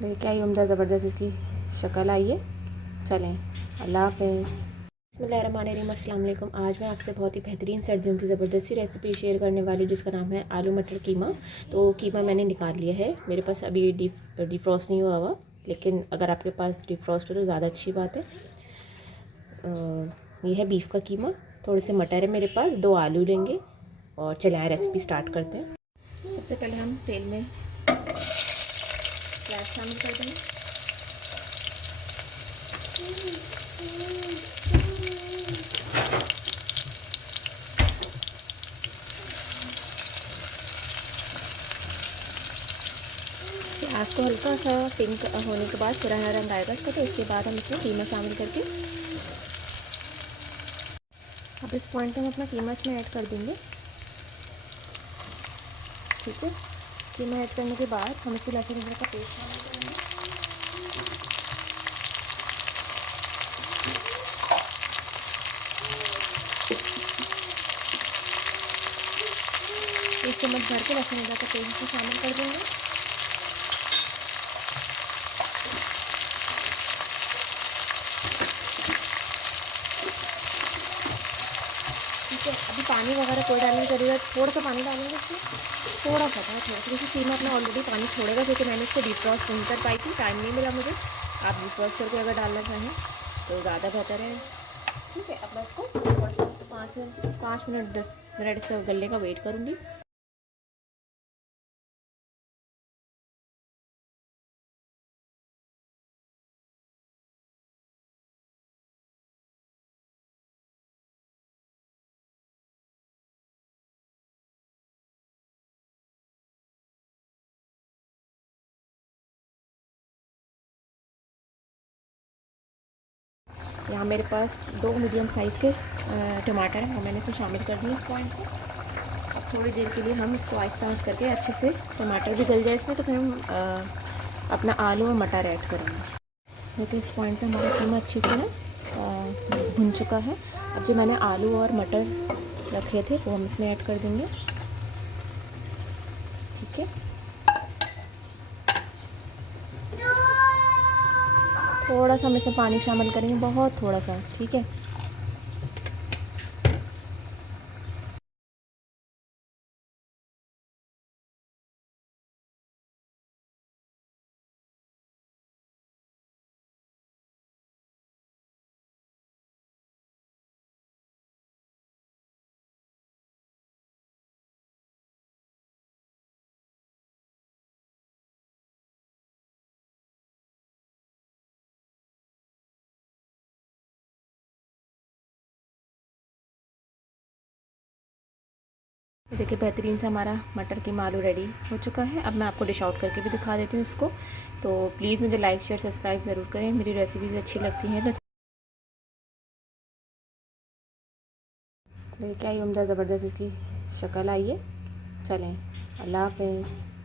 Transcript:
देखिए क्या ही उम्दा ज़बरदस्त इसकी शक्ल आई है। चलें, अल्लाह हाफ़िज़। बिस्मिल्लाहिर्रहमानिर्रहीम, अस्सलाम वालेकुम। आज मैं आपसे बहुत ही बेहतरीन सर्दियों की ज़बरदस्ती रेसिपी शेयर करने वाली, जिसका नाम है आलू मटर कीमा। तो कीमा मैंने निकाल लिया है, मेरे पास अभी डिफ्रॉस्ट नहीं हुआ हुआ, लेकिन अगर आपके पास डिफ्रॉस्ट हो तो ज़्यादा अच्छी बात है। ये है बीफ का कीमा, थोड़े से मटर है मेरे पास, 2 आलू लेंगे और चलें आए रेसिपी स्टार्ट करते हैं। सबसे पहले हम तेल में प्याज शामिल कर देंगे। प्याज को हल्का सा पिंक होने के बाद, सुनहरा रंग आएगा इसका, तो इसके बाद हम इसमें कीमा शामिल करके, अब इस पॉइंट पे हम अपना कीमा इसमें ऐड कर देंगे। ठीक है, कीमा ऐड करने के बाद हम इसमें लहसुन अदरक का पेस्ट शामिल करेंगे। 1 चम्मच भर के लहसुन अदरक का पेस्ट भी शामिल कर देंगे। ठीक है, अभी पानी वगैरह कोई डालने की ज़रूरत, थोड़ा सा पानी डालेंगे इसमें, थोड़ा सा था, थोड़ा सा, क्योंकि कीमा अपना ऑलरेडी पानी छोड़ेगा, क्योंकि मैंने इसको डिफ्रॉस्ट नहीं कर पाई थी, टाइम नहीं मिला मुझे। आप डिफ्रॉस्ट करके अगर डालना चाहें तो ज़्यादा बेहतर है। ठीक है, अब मैं इसको थोड़ा सा 5 मिनट 10 मिनट इसका गलने का वेट करूँगी। यहाँ मेरे पास 2 मीडियम साइज़ के टमाटर हैं, वो मैंने इसमें शामिल कर दिए इस पॉइंट को। अब थोड़ी देर के लिए हम इसको आहिस्ता आहिस्ता करके अच्छे से, टमाटर भी गल जाए इसमें, तो फिर हम अपना आलू और मटर ऐड करेंगे। देखिए इस पॉइंट पे हमारा कीमा अच्छे से ना भुन चुका है। अब जो मैंने आलू और मटर रखे थे वो हम इसमें ऐड कर देंगे। ठीक है, थोड़ा सा हम इसमें पानी शामिल करेंगे, बहुत थोड़ा सा। ठीक है, देखिए बेहतरीन से हमारा मटर कीमा आलू रेडी हो चुका है। अब मैं आपको डिश आउट करके भी दिखा देती हूँ इसको। तो प्लीज़ मुझे लाइक शेयर सब्सक्राइब ज़रूर करें, मेरी रेसिपीज़ अच्छी लगती हैं। देखिए क्या ही उम्दा ज़बरदस्त इसकी शक्ल आई है। चलें, अल्लाह हाफ़िज़।